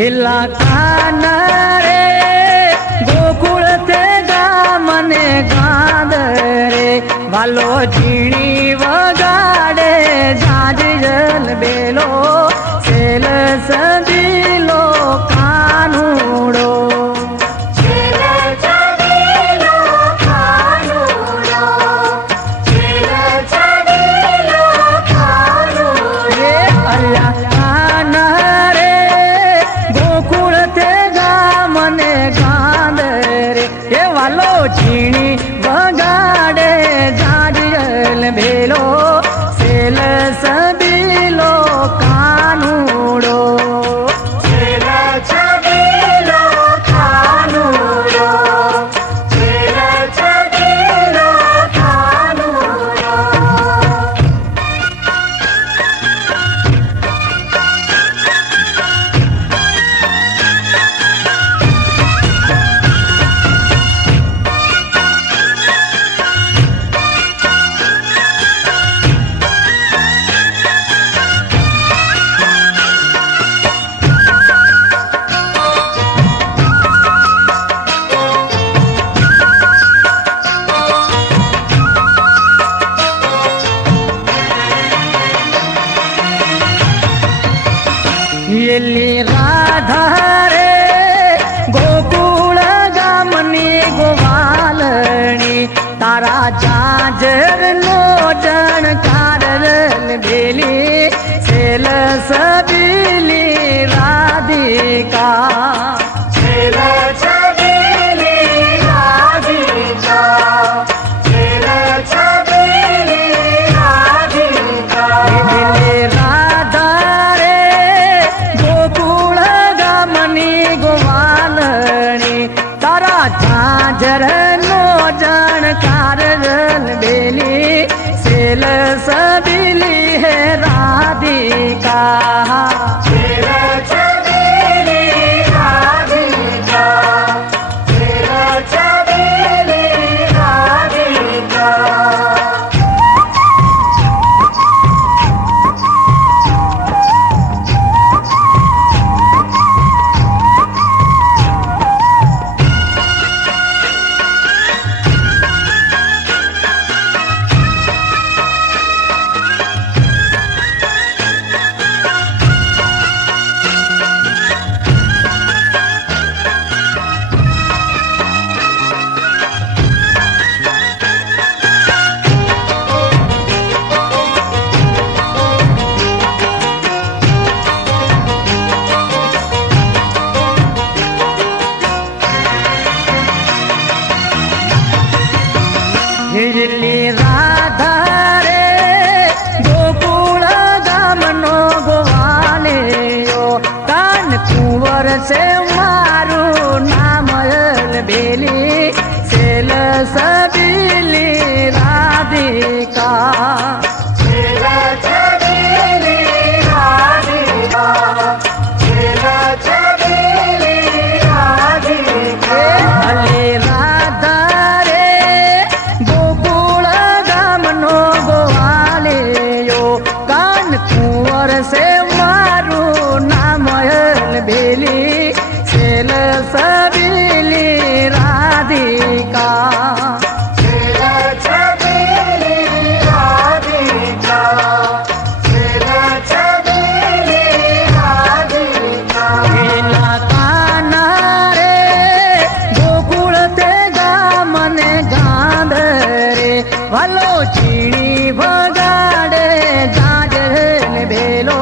हिला कान रे गोकुळ ते गामने गांध रे वालो झीणी वगाडे झाज जल बेलो सेल सदिलो कानुडो झीणी वगाडे झाडियल भेलो सेल सबीलो कानुडो सेल छबीलो कानुडो सेल छबीलो कानुडो येली राधा रे गोकुळ गामनी गोवालणी तारा जाजर नो जणकार बेली सेल सबीली राधिका सेल छबीली राधिका सेल छबीली राधिका राधा झांझर नो जानकार बेली सेल सबीली है राधिका सेल छबीली राधिका सेल छबीली राधिका हिरली राधा रे गोकुळ गामनो गोवाले यो कान कुंवर से मारू नामयल बेली सेल सबीली राधिका सेल छबीली राधिका सेल छबीली राधिका भले राधा कुंवर से मारू नामयल बेली सेल सबीली राधिका सेल छबीली राधिका सेल छबीली राधिका हिला कान रे गोकुळ ते गामने गांध रे वालो झीणी वगाडे झाज भेलो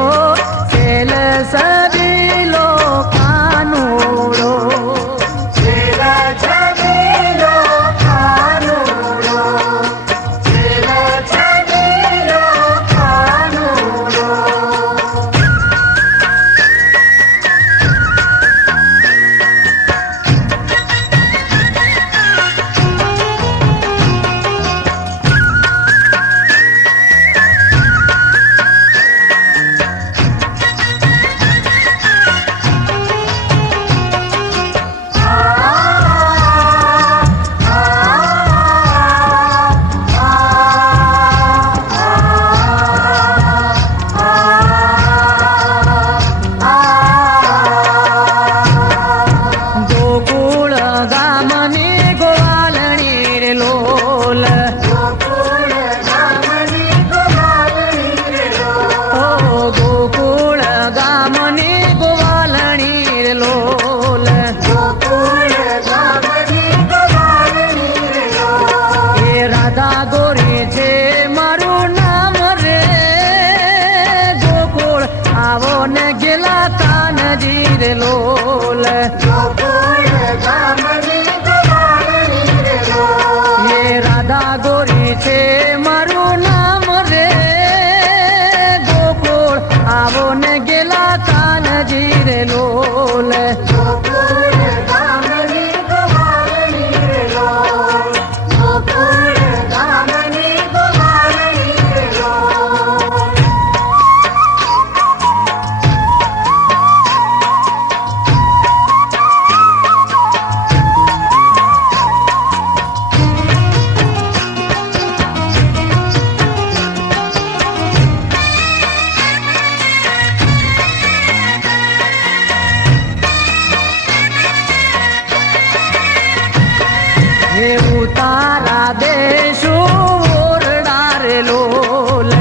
ને ગેલા કાનજી રે લોલ એ રાધા ગોરી છે મારું નામ રે ગોકુળ આવો ને ગેલા કાનજી રે લોલ હે ઉતારા દેશો ઓરડા રે લોલ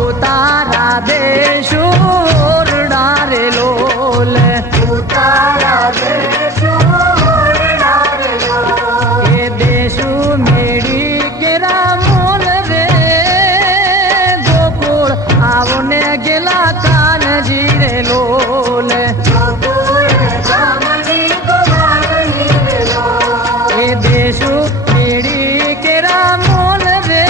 ઉતારા દેશો ઓરડા રે લોલ એ દેશો મેળી કેરા મોલ રે ગોકુળ આવો ને ગેલા કાનજી રે લોલ દેશો મેળી કેરા મોલ રે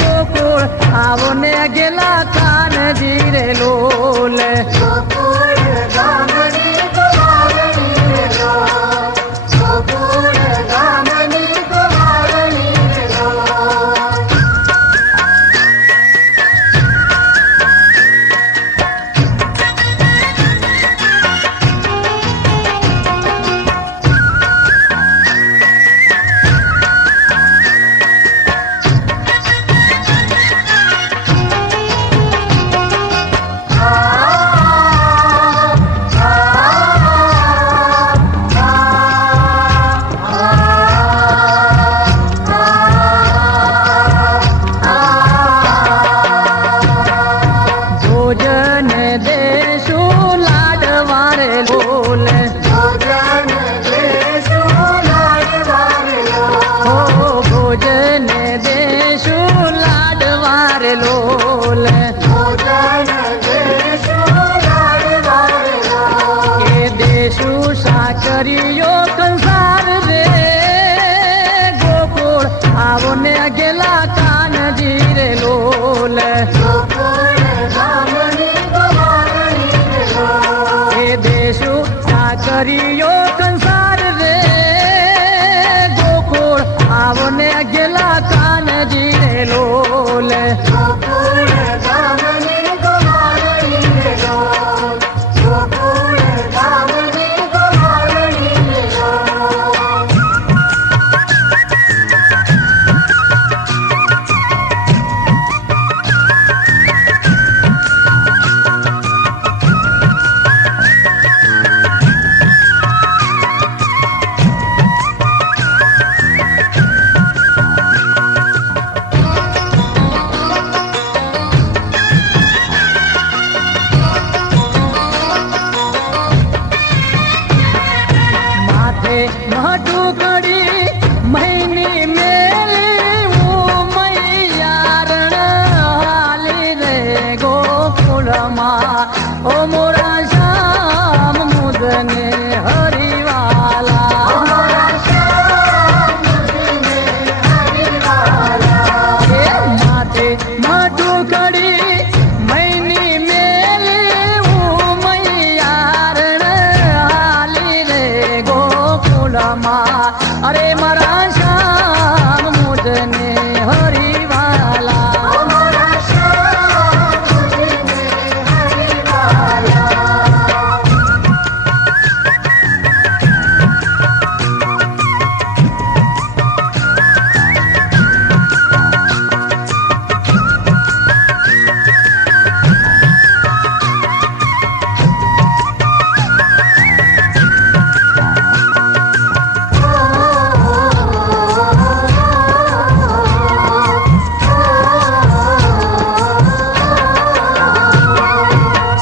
ગોકુળ આવો ને ગેલા કાનજી રે લોલ ભોજન દેશો લાડવા રે લોલ ભોજન દેશો લાડવા રે લોલ એ દેશો સાકરીઓ કંસાર રે ગોકુળ આવો ને ગેલા કાનજી રે લોલ એ દેશો સાકરીઓ કંસાર રે ગોકુળ આવો ને ગેલા કાનજી રે લોલ મઢું કડી મહિની મેલી મૈયારણ હાલી રે ગોકુળમાં ઓ મોરા શ્યામ મુદને હરિવાલા માથે મઢું કડી મહિની મેલી મૈયારણ હાલી રે ગોકુળમાં અરે મારા શ્યામ મુદને હરિવાલા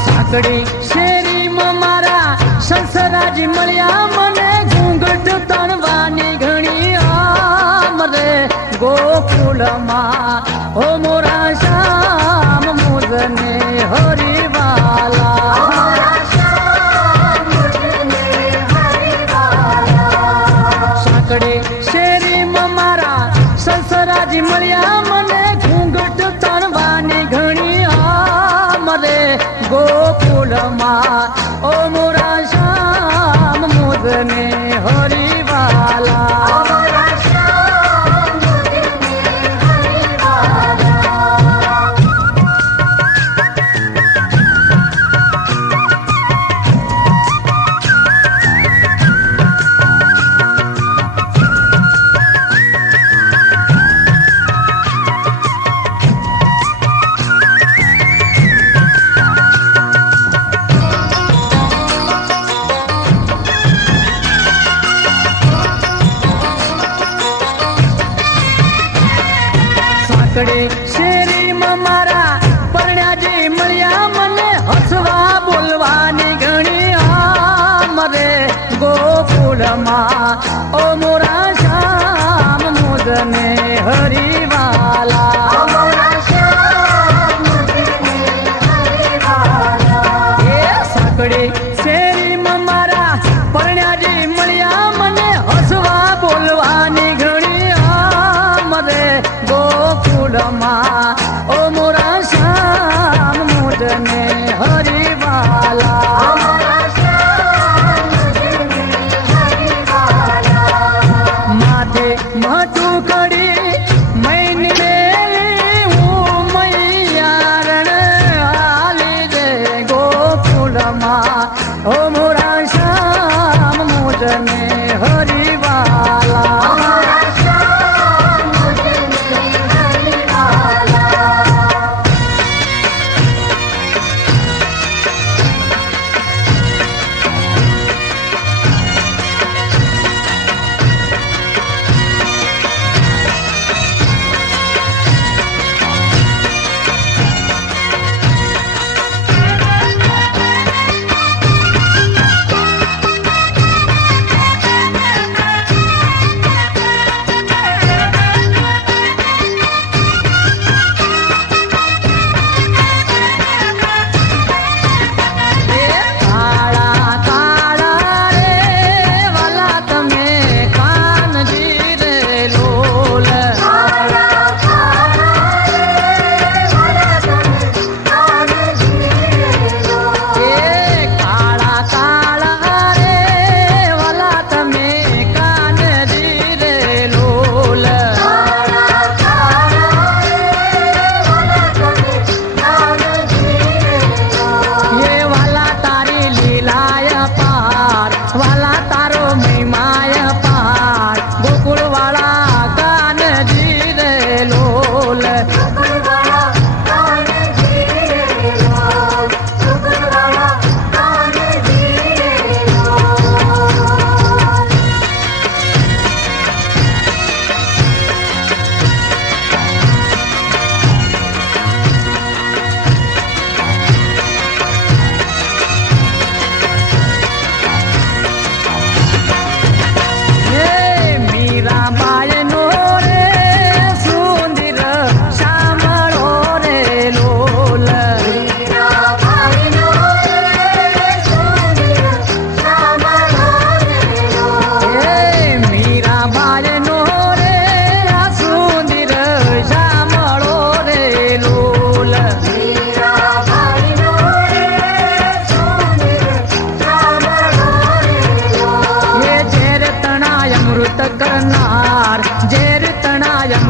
સાંકડી શેરીમાં મારા સંસરાજી મળ્યા મને ઘૂંઘટ તણવાની ઘણી આમ રે ગોકુળ ગોકુળમાં ઓ મોરા શ્યામ મુજને હરિવાલા સાંકડે શેરીમાં મારા સસરાજી મળ્યા મને ઘૂંઘટ તણવાની ઘણી મરે ગોકુળમાં ઓ મોરા શ્યામ મુજને હરિવાલા સાંકડે શેરીમાં મારા પરણ્યાજી મળ્યા મને હસવા બોલવાની ઘણી મરે ગોકુળમાં ઓ મોરા શ્યામ મુજને હરિવાલા એ સાંકડે શેરીમાં મારા પરણ્યાજી મળ્યા મને હસવા બોલવાની ઘણી મરે ગોકુળમાં ઓ મોરા શ્યામ મુજને હરિવાલા માથે મઠું કડી મૈની મેલી હું મૈયારણ હાલી દે ગોકુળમાં ઓ મોરા શ્યામ મુજને હરિવાલા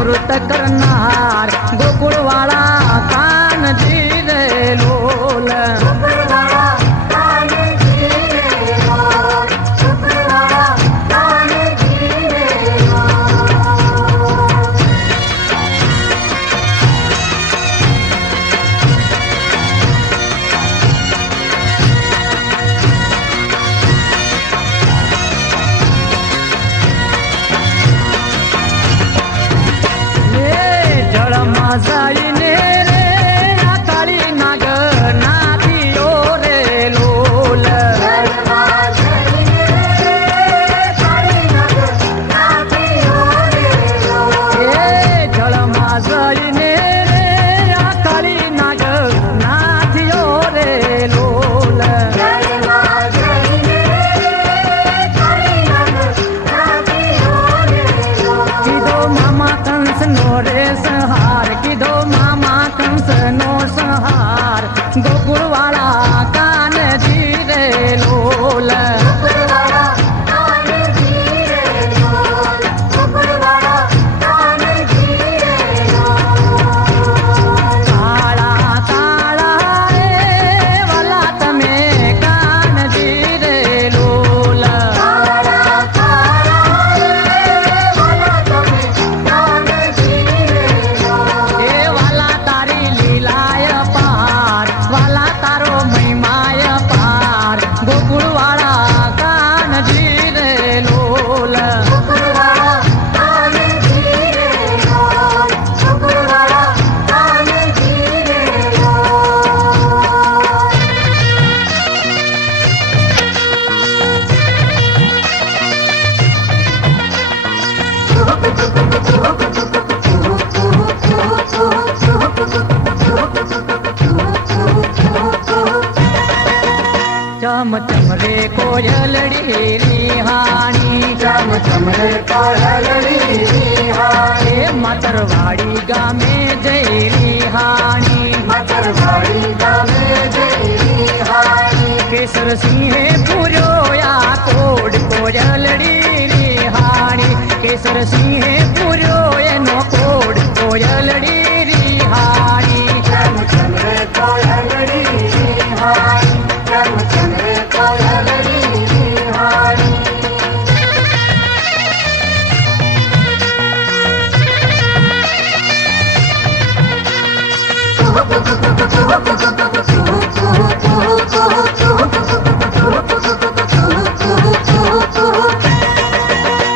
અમૃત કરનાર ગોકુળવાળા કાનજી રે લોલ મકરવાડી ગામે જઈ રિહાણી મકરવાડી ગામે જઈ રિહાણી કેસર સિંહે પૂર્યો આ કોડ કોયલડી રિહાણી કેસર સિંહે પૂર્યો એનો કોડ કોયલડી રિહાણી ચમચમરે કોયલડી રિહાણી ચમચમરે કોયલડી રિહાણી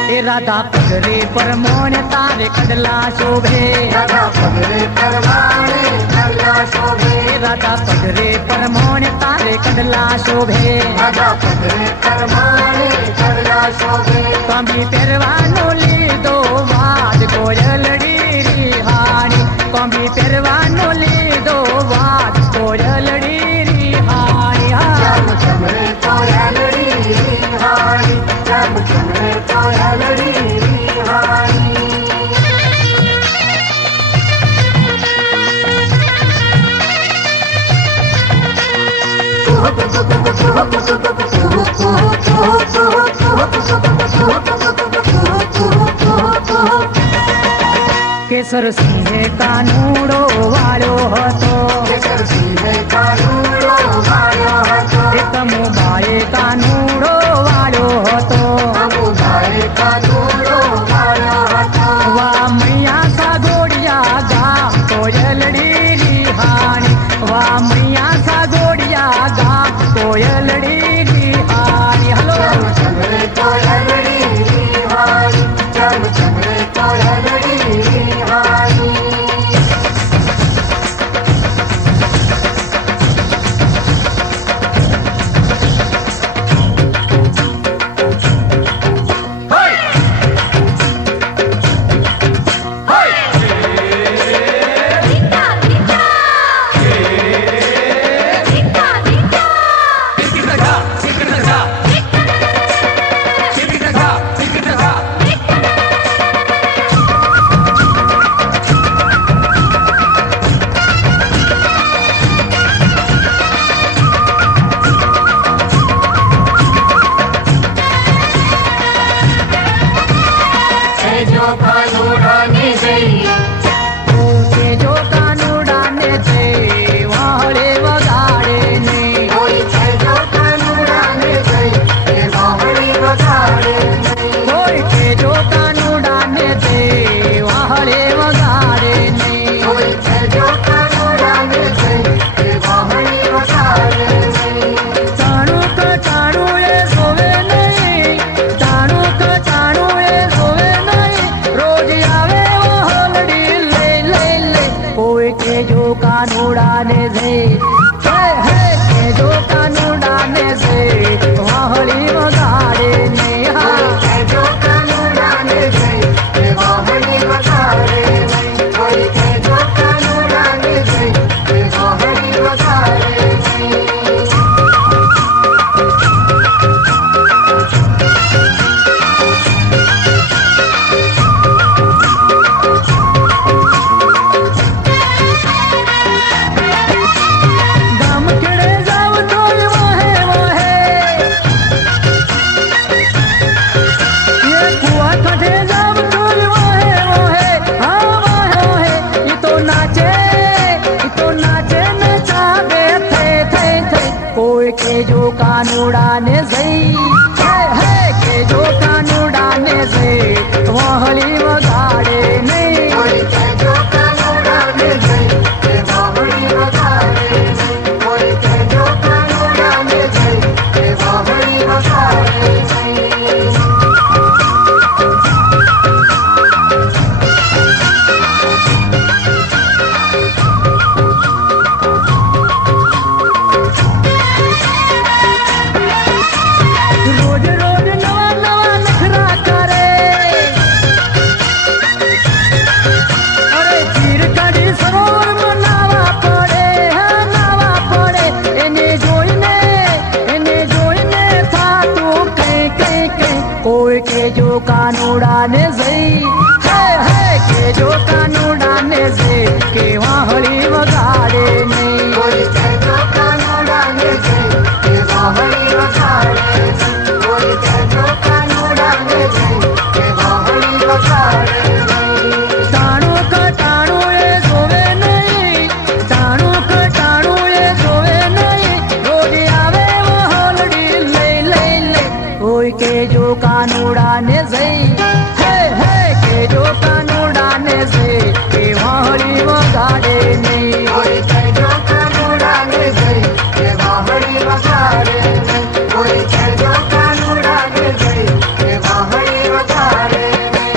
એ રાધા પગરે પરમોણ તારે કડલા શોભે રાધા પગરે પરમાણે કડલા શોભે રાધા પગરે પરમોણ તારે કડલા શોભે રાધા પગરે પરમાણે કડલા શોભે કોંબી પહેરવાનો લીધો વાદ કોયલડી રિહાણી કોંબી પહેરવાનો લીધો વાદ કોયલડી રિહાણી ચમચમરે કોયલડી રિહાણી ચમચમરે કોયલડી રિહાણી કેસર સિંહે કાનુડો વાળ્યો હતો કેસર સિંહે કાનુડો વાળ્યો હતો એકમુબાએ કાનુડો વાળ્યો હતો અમુદાએ કાનુડો વાળ્યો હતો વા મૈયા સાગોડિયા ગામ કોયલડી રિહાણી વા મૈયા સાગોડિયા ગામ કોયલડી રિહાણી હલો ચમચમરે કોયલડી રિહાણી ચમચમરે કોયલડી રિહાણી જો કાનુડાને જઈ જો કાનુડાને છે વાળે વગાડે ને કોઈ છે જો કાનુડાને જઈ એ વાવડી વગાડે નહીં કોઈ છે જો કાનુડાને છે વાળે વગાડે ને કોઈ છે જો કાનુડાને જઈ એ વાવડી વગાડે નહીં ચાણુક ચાણું એ સોવે નહીં ચાણુક ચાણું એ સોવે નહીં રોજ આવે વહલડી લે લે લે કોઈ કે જો કાનુડાને છે હે હે કે જો કાનુડાને છે વાહળી વગાડે ને હા કોઈ છે જો કાનુડાને જઈ એ વાવડી વગાડે નહીં કોઈ છે જો કાનુડાને જઈ એ વાવડી વગાડે નહીં કાનુડાને છે કે વાહળી વગાડે નહીં. કોઈ કહેજો કાનુડાને છે કે વાહણી વગાડે નહીં. કોઈ કહેજો કાનુડાને છે કે વાહણી વગાડે નહીં. ટાણું કટાણું એ જોવે નહીં, ટાણું કટાણું એ જોવે નહીં, રોજ આવે વહોલડી લઈ લઈ લઈ. કોઈ કેજો કાનુડાને જઈ, હે હે કેજો કાનુડાને જઈ કે વાહળી વગાડે નહીં. કોઈ કહેજો કાનુડાને છે કે વાહણી વગાડે નહીં. કોઈ કહેજો કાનુડાને છે કે વાહણી વગાડે નહીં.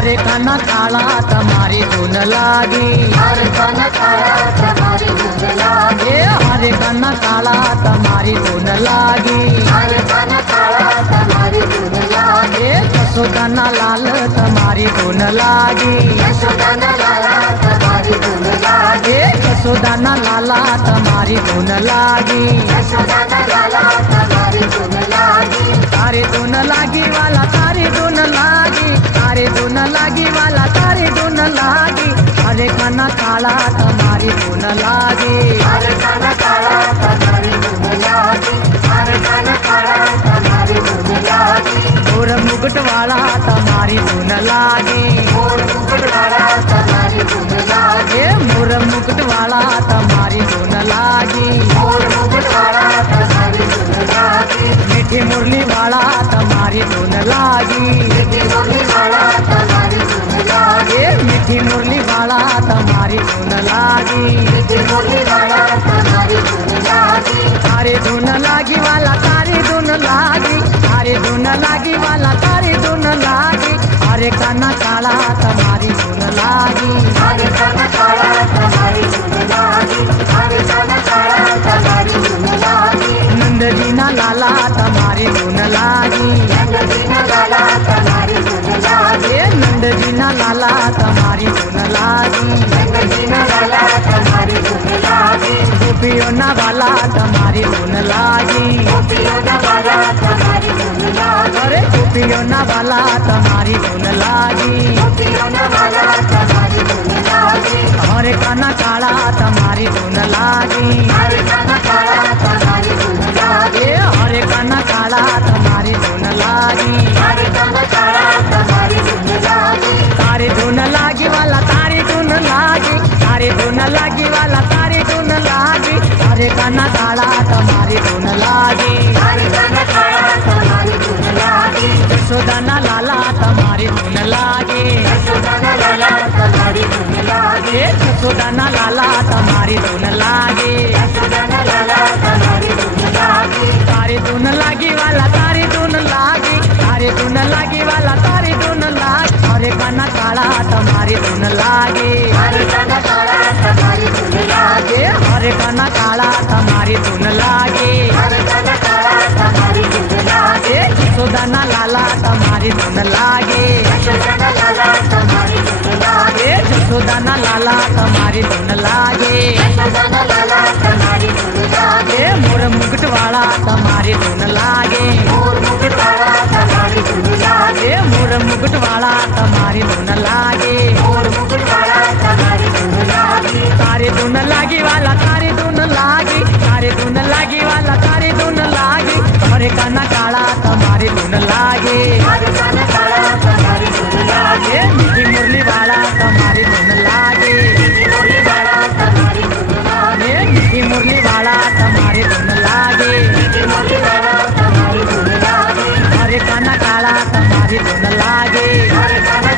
હરે કાના કાળા તમારી ધૂન લાગી, હર કન કાળા તમારી ધૂન લાગે. એ હરે કાના કાળા તમારી ધૂન લાગી, હર કન કાળા તમારી ધૂન લાગે. એ જશોદાના લાલ તમારી ધૂન લાગી, યશોદાના લાલા તમારી ધૂન લાગે. એ જશોદાના લાલા તમારી ધૂન લાગી. યશોદાના લાલા તમારી ધૂન લાગે. તારી ધૂન લાગી વાલા તારી ધૂન લાગી, તારી ધૂન લાગી વાલા તારી ધૂન લાગી. હરે કાના કાળા તમારી ધૂન લાગી, હર કન કાળા તમારી ધૂન લાગે. હર કન કાળા તમારી ધૂન લાગે. મોર મુગટ વાળા તમારી ધૂન લાગી, મોર મુકુટવાળા તમારી ધૂન લાગે. એ મોર મુગટ વાળા તમારી ધૂન લાગી. મોર મુકુટવાળા તમારી ધૂન લાગે. મીઠી મુરલી વાળા તમારી ધૂન લાગી, મીઠી મુરલીવાળા તમારી ધૂન લાગે. એ મીઠી મુરલી વાળા તમારી ધૂન લાગી. મીઠી મુરલીવાળા તમારી ધૂન લાગે. તારી ધૂન લાગી વાલા તારી ધૂન લાગી, તારી ધૂન લાગી વાલા તારી ધૂન લાગી. હરે કાના કાળા તમારી ધૂન લાગી, હર કન કાળા તમારી ધૂન લાગે. હર કન કાળા તમારી ધૂન લાગે. નંદજીના લાલા તમારી ધૂન લાગી, નંદજીના લાલા તમારી ધૂન લાગે. એ નંદજીના લાલા તમારી ધૂન લાગી. નંદજીના લાલા તમારી ધૂન લાગે. ગોપીઓના વાલા તમારી ધૂન લાગી, ગોપીઓના વાલા તમારી ધૂન લાગે. અરે ગોપીઓના વાલા તમારી ધૂન લાગી. ગોપીઓના વાલા તમારી ધૂન લાગે. હરે કાના કાળા તમારી ધૂન લાગી, હર કન કાળા તમારી ધૂન લાગે. એ હરે કાના કાળા તમારી ધૂન લાગી. હર કન કાળા તમારી ધૂન લાગે. તારી ધૂન લાગી વાલા તારી ધૂન લાગી, તારી ધૂન લાગી વાલા તારી ધૂન લાગી. હરે કાના કાળા તમારી ધૂન લાગી, હર કન કાળા તમારી ધૂન લાગે. યશોદાના લાલા તમારી ધૂન લાગી, યશોદાના લાલા તમારી ધૂન લાગે. એ યશોદાના લાલા તમારી ધૂન લાગી. યશોદાના લાલા તમારી ધૂન લાગે. તારી ધૂન લાગી વાલા તારી ધૂન લાગી, તારી ધૂન લાગી વાલા તારી ધૂન લાગી. હરે કાના કાળા તમારી ધૂન લાગી, હર કન કાળા તમારી ધૂન લાગે. એ હરે કાના કાળા તમારી ધૂન લાગી. હર કન કાળા તમારી ધૂન લાગે. એ યશોદાના લાલા તમારી ધૂન લાગી, યશોદાના લાલા તમારી ધૂન લાગે. એ યશોદાના લાલા તમારી ધૂન લાગી. યશોદાના લાલા તમારી ધૂન લાગે. એ મોર મુગટ વાળા તમારી ધૂન લાગી, મોર મુકુટવાળા તમારી ધૂન લાગે. એ મોર મુગટ વાળા તમારી ધૂન લાગી. મોર મુકુટવાળા તમારી ધૂન લાગે. તારી ધૂન લાગી વાલા તારી ધૂન લાગી, તારી ધૂન લાગી વાલા તારી ધૂન લાગી. હરે કાના કાળા તમારી ધૂન લાગી, હર કન કાળા તમારી ધૂન લાગે. એ મીઠી મુરલી વાળા તમારી ધૂન લાગી, મીઠી મુરલીવાળા તમારી ધૂન લાગે. એ મીઠી મુરલી વાળા તમારી ધૂન લાગી. મીઠી મુરલીવાળા તમારી ધૂન લાગે. હરે કાના કાળા તમારી ધૂન લાગી. હર કન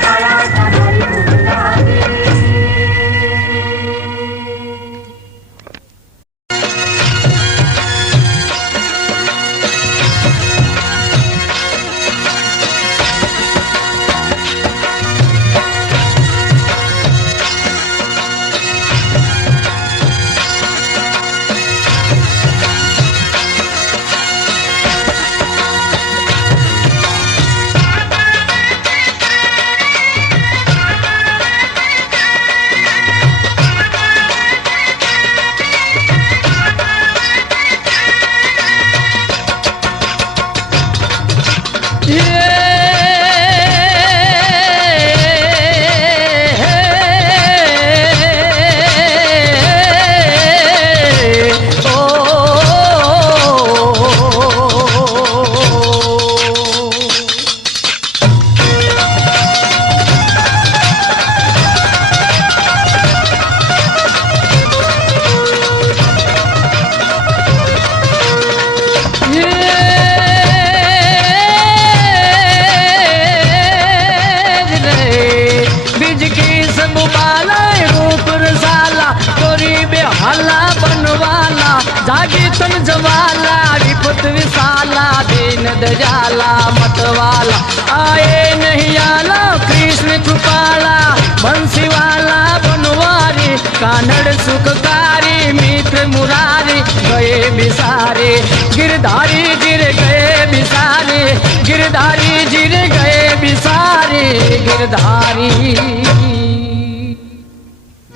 लागी तन जवाला विपत विशाला दीन दयाला मतवाला आए नहीं आला कृष्ण कृपाला बंसीवाला बनवारी कानड़ सुखकारी मित्र मुरारी गए बिसारे गिरधारी गिर गए बिसारे गिरधारी गिर गए बिसारे गिरधारी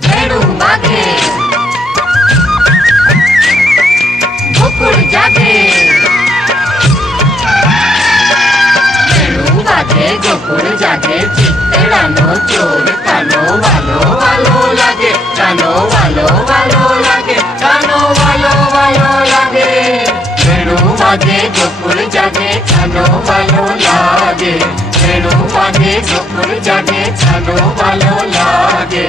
भेड़ू मागे गोकुल जागे भेड़ू मागे गोकुल जागे चित्तड़ानो चोर कानो वालो लागे कानो वालो लागे कानो वालो लागे भेड़ू मागे गोकुल जागे कानो वालो लागे भेड़ू मागे गोकुल जागे कानो वालो लागे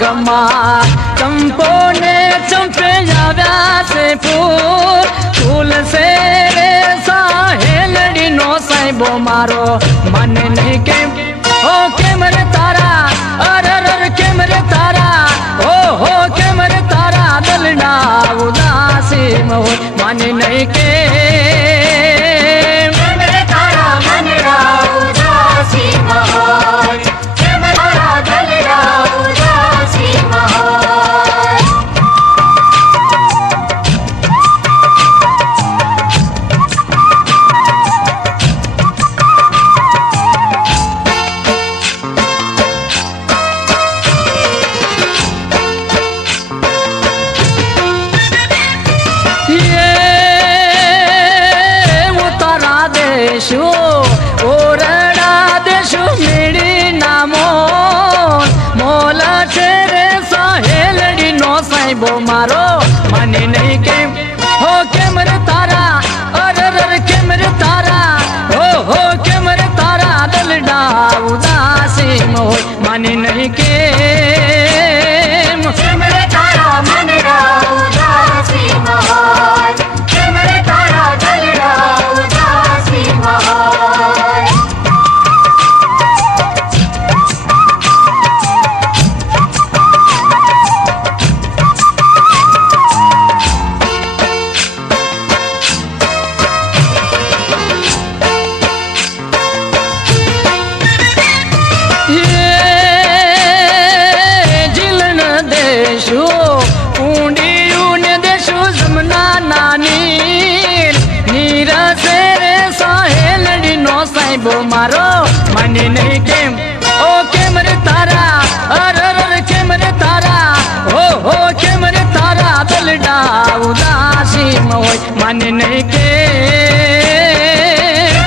गमा चंपो ने चंपे जाव्या से फूल से रे साहेलड़ी नो साइबो मारो मन नहीं के ओ के मरे तारा अर के मरे तारा हो के मरे तारा दलना उदासी मो मन नहीं के मेरे तारा मन रा उदासी मोर के मेरा दलरा उदासी मोर देशु ओरड़ा देशु मेरी नामो मोला तेरे साहेलड़ी नो साइबो मारो मने नहीं के हो के मरे तारा अर के मरे तारा हो के मरे तारा दलडा उदासी मो मने नहीं के मेरे तारा मन रा उदासी मोर के मेरे तारा दलरा उदासी मोर जिलन देशु ऊंडी ऊन देशु जमुना नानी नीरा से रे साहेलड़ी नो साइबो मारो मने नहीं के ओ के मरे तारा अर के मरे तारा हो के मरे तारा दलडा उदासी मोय मने नहीं के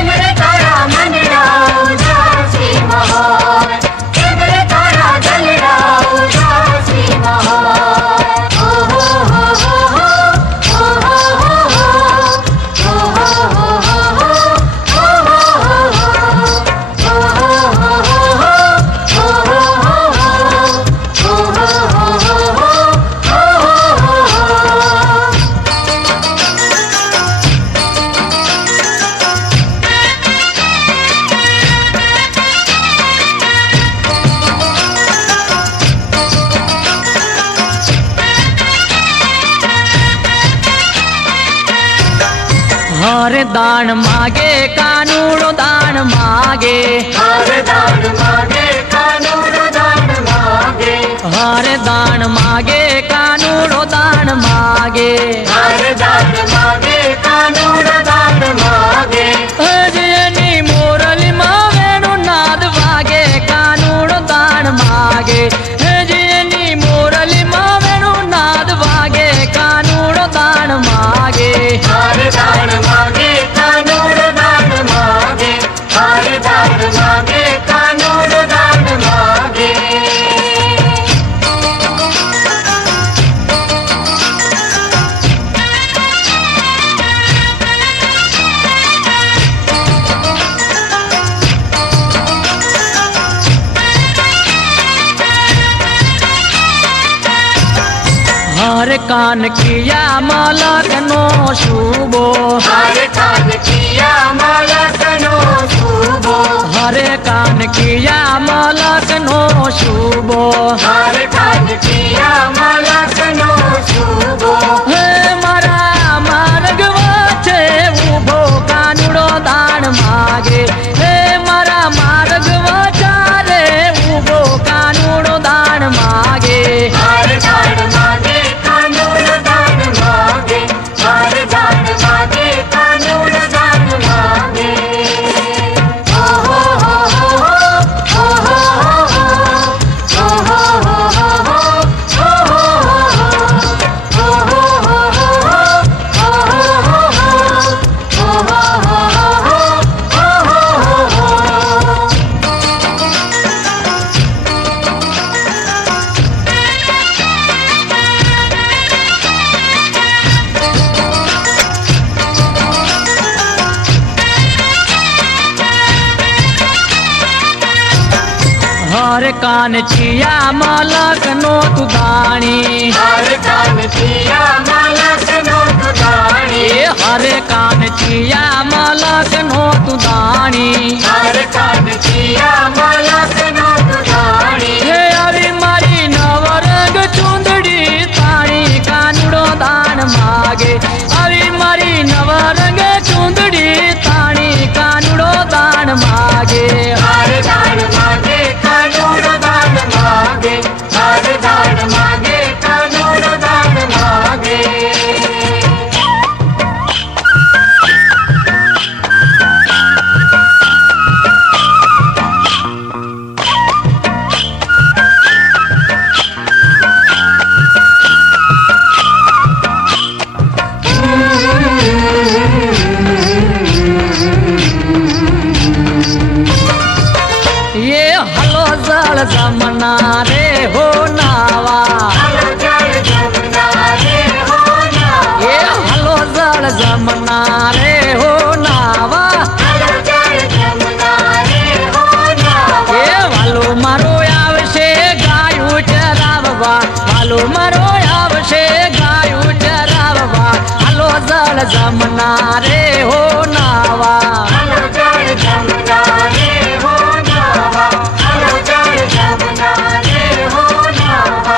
मेरे तारा मन रा उदासी मोर के मेरे तारा दलरा उदासी मोर ओ हो हर दान मागे कानूड़ो दान मागे हर दान मागे कानून दान मागे हर दान मागे कानूड़ो दान मागे हर दान मागे कानून दान मागे अजयनी मोरली मावेनु नाद वागे कानूड़ो दान मागे अजयनी मोरली मावेनु नाद वागे कानूड़ो दान मागे हर दान मागे कानून दान मागे हर दान मागे कानून दान मागे हर कान किया मलक नो शुभो हर कान किया मलकनो शुभो हर कान किया मलक नो शुभो हर कान किया मलकनो शुभो हे मारा मार्ग वच्चे ऊभो कानुडो दान मागे हे मारा मार्ग वचारे ऊभो कानुडो दान मागे हर दान मागे कानून दान मागे हर दान मागे कानून दान मागे ओ हो हो हो हो हो हो हर कान चिया मलक नो तुदाणी हर कान किया मलकनो दुदानी ए हर कान चिया मलक नो तुदाणी हर कान किया मलकनो दुदानी हे अभी मारी नवरंग चुंदड़ी ताणी कानुडो दान मागे अभी मारी नवरंग चुंदड़ी ताणी कानुडो दान मागे हर दान मागे कानून दान मागे हर दान मागे कानून दान मागे ये हलो जल जमना रे हो नावा हलो जल जमुना रे हो नावा ये हलो जल जमना रे हो नावा हलो जल जमुना रे हो नावा ये वालो मारो आवशे गायु चराववा वालो मारो आवशे गायु चराववा हलो जल जमना रे हो नावा हलो जल जमुना रे हो नावा हलो जल जमुना रे हो नावा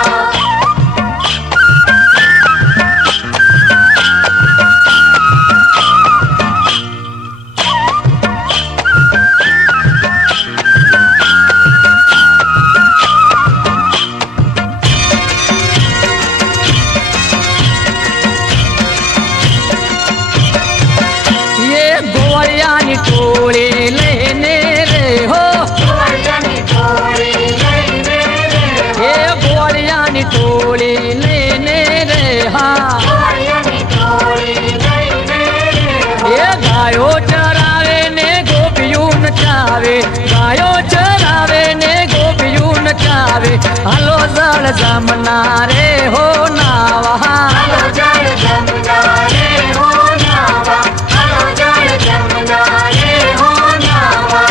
ये गोवरियानी टोली लेने रे हो गोवर्धनी टोली लेने रे हो ये गोवरियानी टोली लेने रे हाँ गोवर्धनी टोली लेने रे हो ये गायो चरावे ने गोपियून चावे गायो चरावे ने गोपियून चावे हलो जल जमना रे हो नावा हलो जल जमुना रे हो नावा हलो जल जमुना रे हो नावा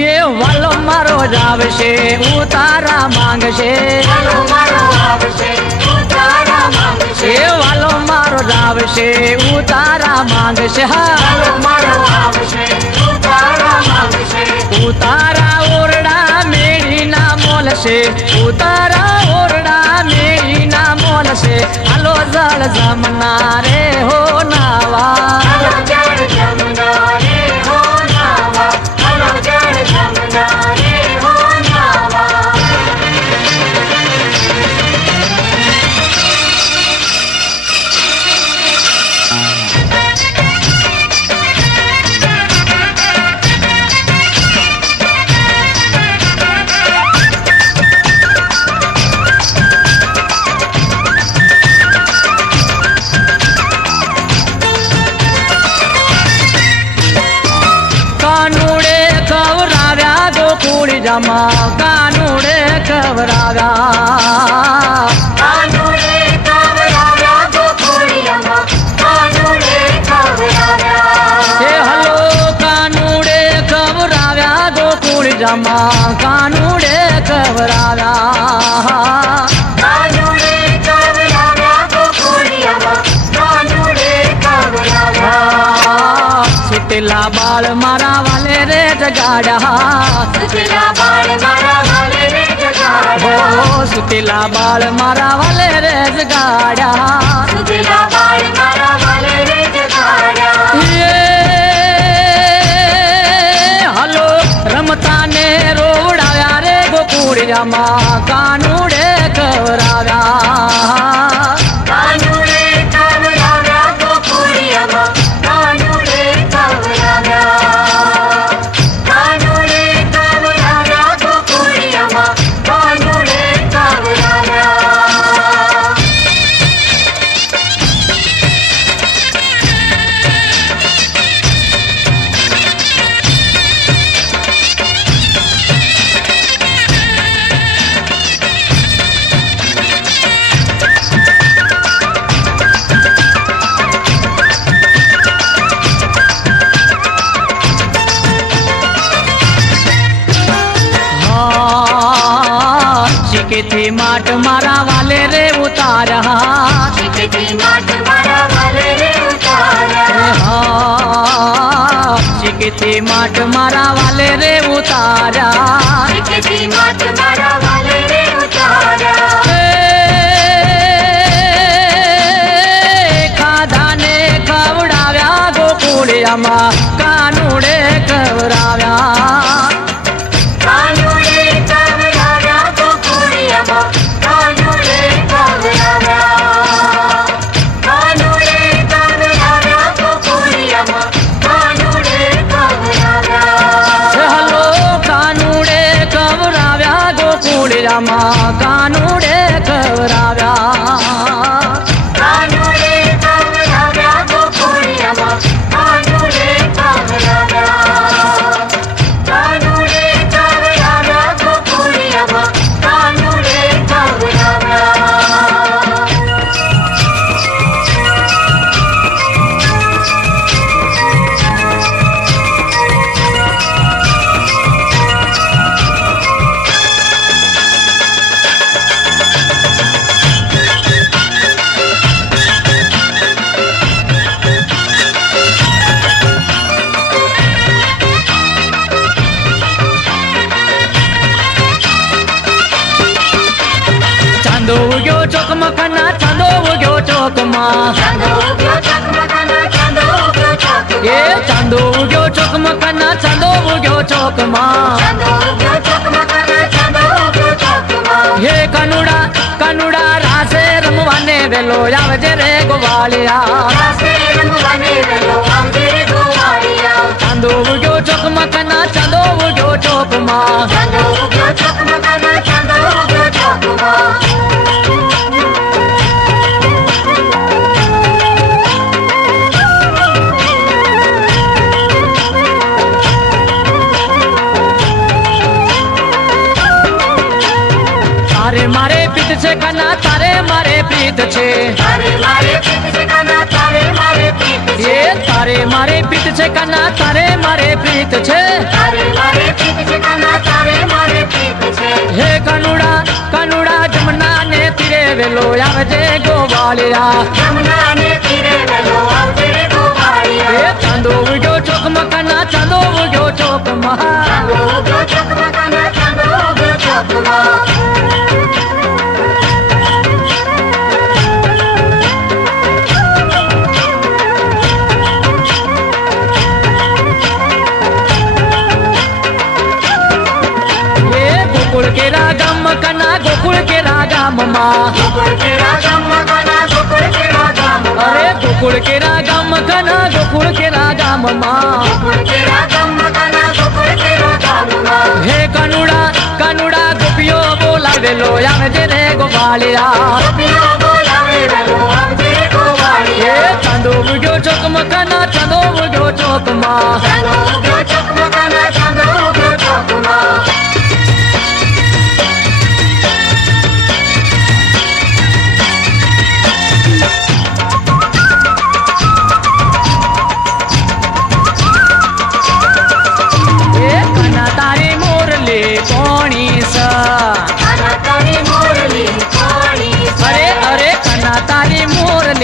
ये वालो मारो जावशे उतारा मांगशे हलो मारो आवशे उतारा मांगशे ये वालो मारो जावशे उतारा मांगशे हाँ हलो मारो आवशे उतारा मांगशे उतारा ओरडा मेरी ना मोलशे उतारा ओरडा मेरी ना मोलशे हलो जल जमना रे हो नावा हलो जल जमुना रे हो नावा हलो जल जमुना रे हो नावा જામાં કાનુડે ખવરાવ્યા કાનુડે ખવરાવ્યા ગોકુળિયામાં કાનુડે ખવરાવ્યા હે હલો કાનુડે ખવરાવ્યા ગોકુળ જામાં કાનુડે ખવરાવ્યા કાનુડે ખવરાવ્યા ગોકુળિયામાં કાનુડે ખવરાવ્યા સુતેલા બાળ મારા વાલે રે જગાડ્યા સુતેલા બાળ મારા વાલે રે જગાડ્યા હો સુતેલા બાળ મારા વાલે રે જગાડ્યા સુતેલા બાળ મારા વાલે રે જગાડ્યા હલો રમતા ને રોવડાવ્યા રે ગોકુળિયામાં કાનુડે ખવરાવ્યા કાનુડે ખવરાવ્યા ગોકુળિયામાં કાનુડે ખવરાવ્યા કાનુડે ખવરાવ્યા ગોકુળિયામાં કાનુડે ખવરાવ્યા શીખેથી માટ મારા વાલે રે ઉતાર્યા શીખેથી માટ મારા વાલે રે ઉતાર્યા શીખેથી માટ મારા વાલે રે ઉતાર્યા શીખેથી માટ મારા વાલે રે ઉતાર્યા ખાધા ને ખવડાવ્યા ગોકુળિયામાં કાનુડે ખવરાવ્યા કાનુડે ખવરાવ્યા ગોકુળિયામાં કાનુડે ખવરાવ્યા કાનુડે ખવરાવ્યા ગોકુળિયામાં કાનુડે ખવરાવ્યા હલો કાનુડે ખવરાવ્યા ગોકુળિયામાં કાનુડે ખવરાવ્યા કાનુડે ખવરાવ્યા ગોકુળિયામાં કાનુડે ખવરાવ્યા કાનુડે ખવરાવ્યા ગોકુળિયામાં કાનુડે ખવરાવ્યા ચાંદો ઉગ્યો ચોકમકના ચાંદો ઉગ્યો ચોકમાં ચાંદો ઉગ્યો ચકમકના ચાંદો ઉગ્યો ચોકમાં એ ચાંદો ઉગ્યો ચોકમકના ચાંદો ઉગ્યો ચોકમાં ચાંદો ઉગ્યો ચકમકના ચાંદો ઉગ્યો ચોકમાં હે કનુડા કનુડા રાસે રમવાને વેલો આવજે રે ગોવાળિયા રાસે રમવાને વેલો આવજે રે ગોવાળિયા ચાંદો ઉગ્યો ચોકમકના ચાંદો ઉગ્યો ચોકમાં ચાંદો ઉગ્યો ચકમકના ચાંદો ઉગ્યો ચોકમાં તારે મારે પ્રીત છે કના તારે મારે પ્રીત છે તારે મારે પ્રીત છે કના તારે મારે પ્રીત છે એ તારે મારે પ્રીત છે કના તારે મારે પ્રીત છે તારે મારે પ્રીત છે કના તારે મારે પ્રીત છે હે કનુડા કનુડા જમના ને તીરે વેલો આવજે ગોવાળિયા જમનાને તીરે વેલો આવજે રે એ ગોવાળિયા ચાંદો ઉગ્યો ચોકમકના ચાંદો ઉગ્યો ચોકમાં ચાંદો ઉગ્યો ચકમકના ચાંદો ઉગ્યો ચોકમાં એ ગોકુળ કેરા ગામ કના ગોકુળ કેરા ગામમાં ગોકુળ કેરા ગામમાં ગોકુળ કેરા ગામમાં અરે ગોકુળ કેરા ગામ કના ગોકુળ કેરા ગામમાં ગોકુળ કેરા ગામમાં ગોકુળ કેરા ગામમાં હે કનુડા કનુડા ગોપીઓ બોલાવેલો આવજે રે ગોવાળિયા ગોપીઓ બોલાવે વેલો આવજે રે એ ગોવાળિયા ચાંદો ઉગ્યો ચોકમકના ચાંદો ઉગ્યો ચોકમાં ચાંદો ઉગ્યો ચકમકના ચાંદો ઉગ્યો ચોકમાં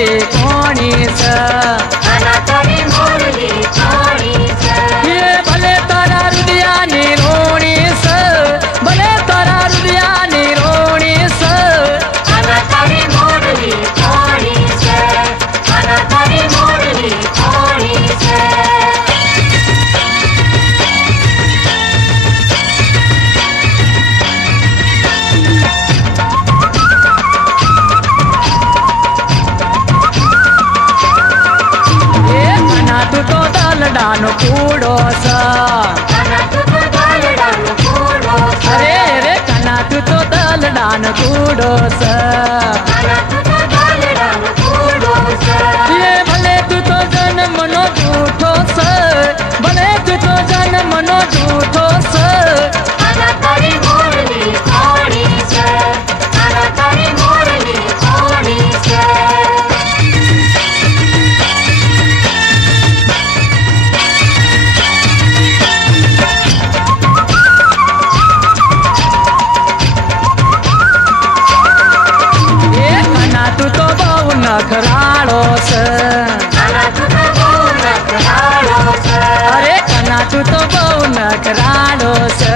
મોરલી કોણી છે આના તારી મોરલી કોણી છે એ ભલે તારા રુદિયાની રોણી છે ભલે તારા રુદિયાની રોણી છે આના તારી મોરલી કોણી છે આના તારી મોરલી કોણી છે એ કના તું તો દલડાનો કૂડો છે આના તું તો દલડાનો કૂડો છે અરે રે કના તું તો દલડાનો કૂડો છે આના તું તો દલડાનો કૂડો છે એ ભલે તું તો જન્મનો જૂઠો છે ભલે તું તો જન્મનો જૂઠો છે આના તારી મોરલી કોણી છે આના તારી મોરલી કોણી છે એ કના તું તો બહુ નખરાળો છે આના તું તો બહુ નખરાળો છે અરે કના તું તો બહુ નખરાળો છે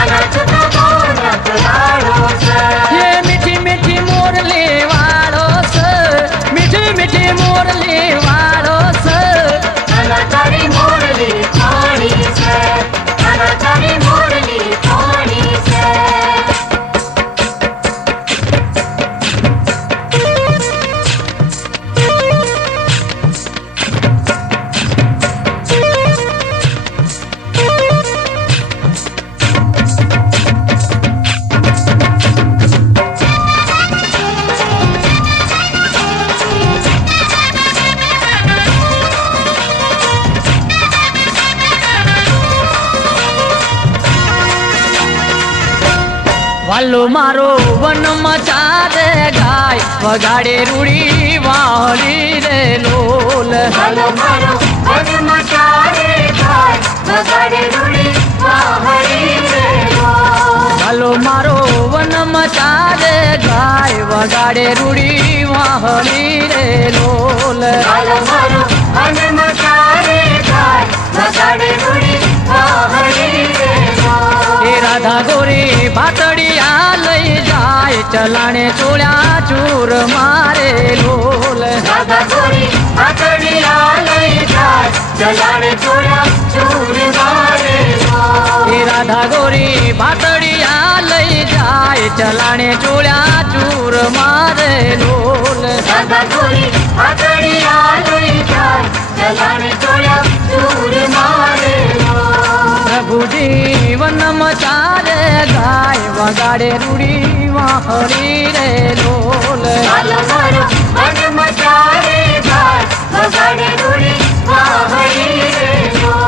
આના તું તો બહુ નખરાળો છે એ મીઠી મીઠી મોરલી વાળો છે મીઠી મીઠી મોરલી વાળો છે આના તારી મોરલી કોણી છે આના તારી મોરલી કોણી છે વાલો મારો વનમાં ચારે ગાય વગાડે રૂડી વાળી રે લોલ હાલો મારો વનમાં ચારે ગાય વગાડે રૂડી વાહરી રે લોલ. વાલો મારો વનમાં ચારે ગાય વગાડે રૂડી વાળી રે લોલ હાલો મારો વનમાં ચારે ગાય વગાડે રૂડી વાહરી રે લોલ. એ રાધા ગોરી ભાતડિયા લઈ જાય ચલાણે ચોળ્યા ચૂર મારે લોલ રાધા ગોરી આતડિયા લઈ જાય ચલાણે છોડ્યા ચૂર મારે લોલ. એ રાધા ગોરી ભાતડિયા લઈ જાય ચલાણે ચોળ્યા ચૂર મારે લોલ રાધા ગોરી આતડિયા લઈ જાય ચલાણે છોડ્યા ચૂર મારે લોલ. પ્રભુજી વનમાં ચારે ગાય વગાડે રૂડી વાહરી રે લોલ હાલો મારો વનમાં ચારે ગાય વગાડે રૂડી વાહરી રે લોલ.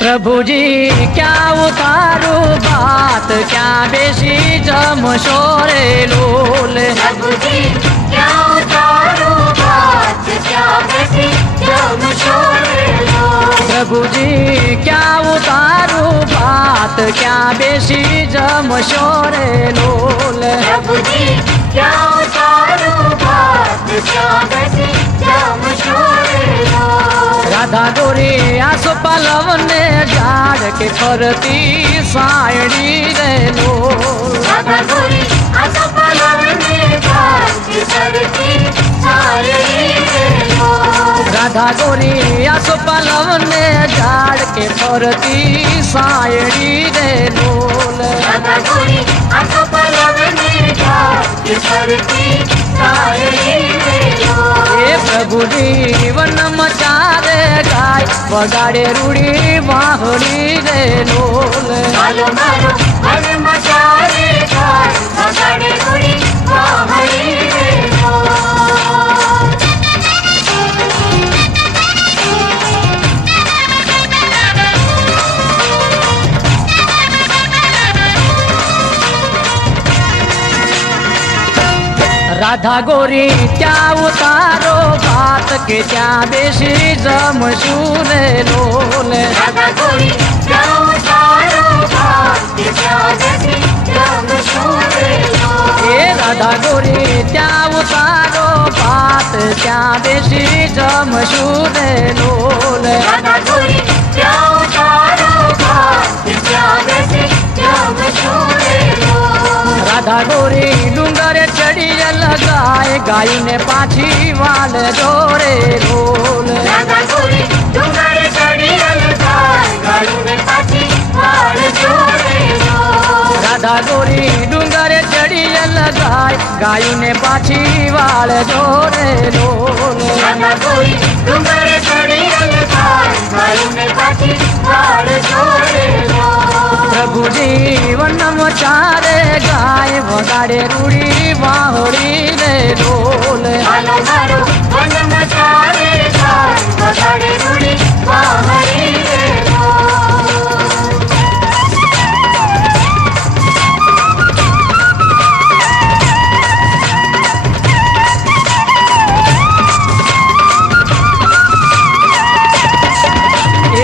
પ્રભુજી ક્યાં ઉતારું બાત ક્યાં બેસી જમશો રે લોલ પ્રભુજી ક્યાં ઉતારું વાત ક્યાં બેસી જમશો રે લોલ. પ્રભુજી ક્યાં ઉતારું બાત ક્યાં બેસી જમશો રે લોલ પ્રભુજી ક્યાં ઉતારું વાત ક્યાં બેસી જમશો રે લોલ. રાધા ગોરી આસો પાલવને ઝાડ કે ફરતી સાયડી રે લોલ રાધા ગોરી આસો પાલવને ઝાડ કે ફરતી સાયડી રે લોલ. રાધા ગોરી આસો પાલવને ઝાડ કે ફરતી સાયડી રે લોલ રાધા ગોરી આસો પાલવને ઝાડ કે ફરતી સાયડી રે લોલ. એ પ્રભુજી વનમાં ચારે ગાય વગાડે રૂડી વાહડી રે લોલ હાલો મારો વનમાં ચારે ગાય વગાડે રૂડી વાહરી રે લોલ. રાધા ગોરી ત્યાં ઉતારો ભાત કે ત્યાં બેસી જમશું રે લોલ રાધા ગોરી જાઓ તારો ભાત કે ત્યાં બેસી જમશું રે લોલ. એ રાધા ગોરી ત્યાં ઉતારો ભાત ત્યાં બેસી જમશું રે લોલ રાધા ગોરી જાઓ તારો ભાત કે ત્યાં બેસી જમશું રે લોલ. રાધા ગોરી ડુંગરે ચડી લગાય ગાયને પાછી વાલ જોરે લોલ રાધા ગોરી ડુંગરે ચડી લલચાય ગાયુંને પાછી વાળ જોડે લોલ. રાધા ગોરી ડુંગરે ચડી લગાય ગાયને પાછી વાળ જોરે લોલ રાધા ગોરી ડુંગરે ચડી લલચાય ગાયુંને પાછી વાળ જોડે લોલ. પ્રભુજી વનમ ચારે ગાય વગાડે રૂડી વાહડી રે લોલ હાલો મારો વનમાં ચાલે જાય વગાડે રૂડી વાહરી રે લોલ.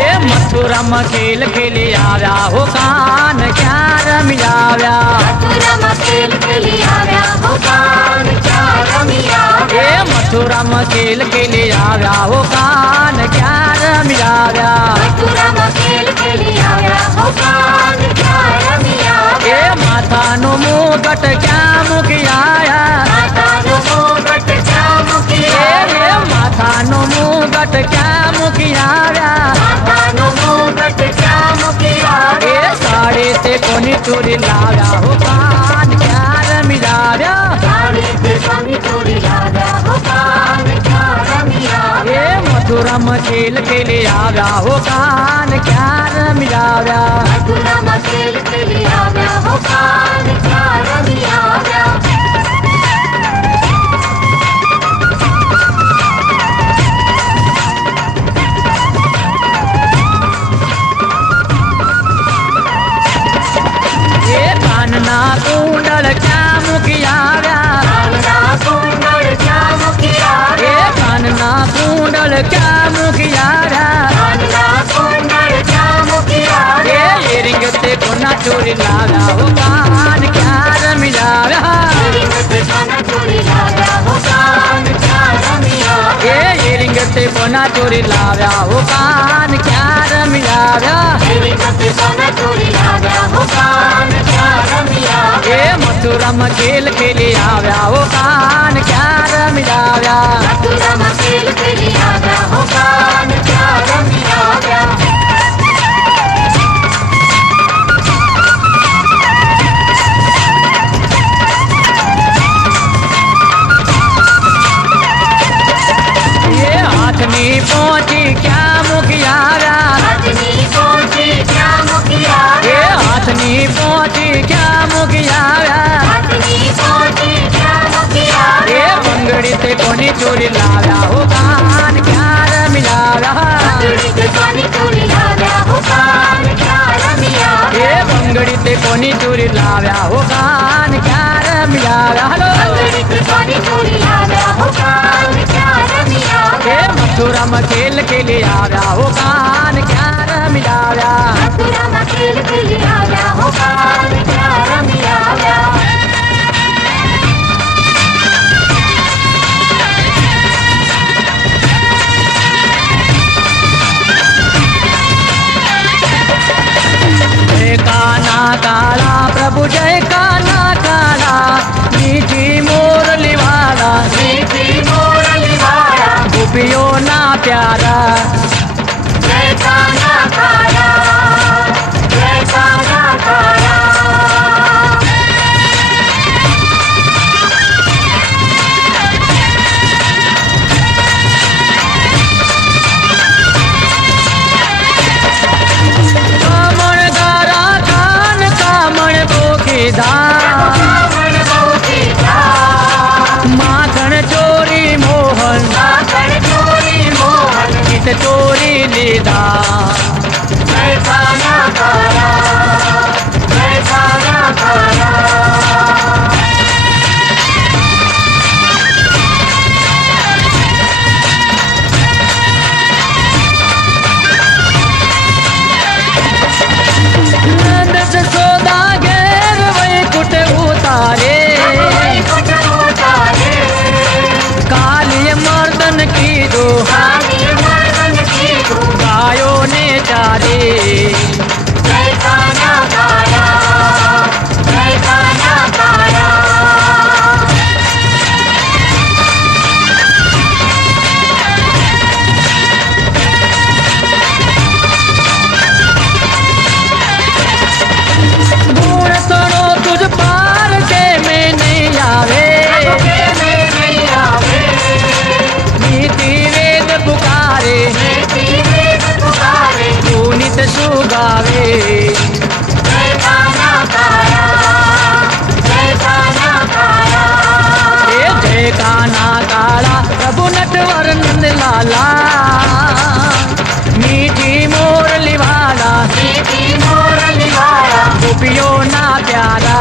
એ મથુરામાં ખેલ ખેલી આવ્યા હો કાન ક્યાં રમી આવ્યા મથુરામાં ખેલ ખેલી આવ્યા હો કાન ક્યાં રમી આવ્યા. એ મથુરામાં ખેલ ખેલી આવ્યા હો કાન ક્યાં રમી આવ્યા મથુરામાં ખેલ ખેલી આવ્યા હો કાન ક્યાં રમી આવ્યા. એ માથાનો મુગટ ક્યાં મૂકી આયા માતાનો મુગટ ક્યાં મૂકી એ આવ્યા. માથાનો મુગટ ક્યાં મૂકી આવ્યા માતાનો મુગટ ક્યાં મૂકી એ આવ્યા. સાડી તે કોની ચોરી લાવ્યા હો કાન ક્યાં રમી આવ્યા સાડી તે કોની ચોરી લાવ્યા હો કાન ક્યાં રમી આવ્યા. એ મથુરામાં ખેલ ખેલી આવ્યા હો કાન ક્યાં રમી આવ્યા મથુરામાં ખેલ ખેલી આવ્યા હો કાન ક્યાં રમી આવ્યા. એ કાનના કુંડળ ક્યાં મૂકી આવ્યા કાનના કુંડળ ક્યાં મૂકી એ આવ્યા. કાનના કુંડળ ક્યાં મૂકી આવ્યા કાનના કુંડળ ક્યાં મૂકી એ આવ્યા. એરિંગ તે કોના ચોરી લાવ્યા હો કાન ક્યાં રમી આવ્યા એરિંગ તે કોના ચોરી લાવ્યા હો કાન ક્યાં રમી આવ્યા. એ એરિંગ તે કોના ચોરી લાવ્યા હો કાન ક્યાં રમી આવ્યા એરિંગ તે કોના ચોરી લાવ્યા હો કાન ક્યાં રમી આવ્યા. એ મથુરામાં ખેલ ખેલી આવ્યા હો કાન ક્યાં રમી આવ્યા મથુરામાં ખેલ ખેલી આવ્યા હો કાન ક્યાં રમી આવ્યા. એ હાથની પહોંચી ક્યાં મૂકી આવ્યા હાથની પહોંચી ક્યાં મૂકી એ આવ્યા. હાથની પહોંચી ક્યાં મૂકી આવ્યા હાથની પહોંચી ક્યાં મૂકી એ આવ્યા. બંગડી તે કોની ચોરી લાવ્યા હો કાન ક્યાં રમી આવ્યા બંગડી તે કોની ચોરી લાવ્યા હો કાન ક્યાં રમી એ આવ્યા. બંગડી તે કોની ચોરી લાવ્યા હો કાન ક્યાં રમી આવ્યા હાલો બંગડી તે કોની ચોરી લાવ્યા હો કાન ક્યાં રમી એ આવ્યા. મથુરામાં ખેલ ખેલી આવ્યા હો કાન ક્યાં રમી આવ્યા મથુરામાં ખેલ ખેલી આવ્યા હો કાન ક્યાં રમી આવ્યા. જય કાના કાળા પ્રભુ જય કાના કાળા નીચી મોરલી વાળા મીઠી મોરલી વાળા ગોપીઓના પ્યારા જય કાના કાળા જય કાના કાળા. કામણ ગારા કાન કામણ બોખીધા કામણ બોખીધા. માખણ ચોરી મોહન માખણ ચોરી મોહન ચિત ચોરી લીધા જય કાના કાળા જય કાના કાળા. जय काना काया जय काना काया ये जय काना काला प्रभु नटवर नंद लाला मीठी मोरली वाला मीठी मोरली वाला गोपियों ना प्यारा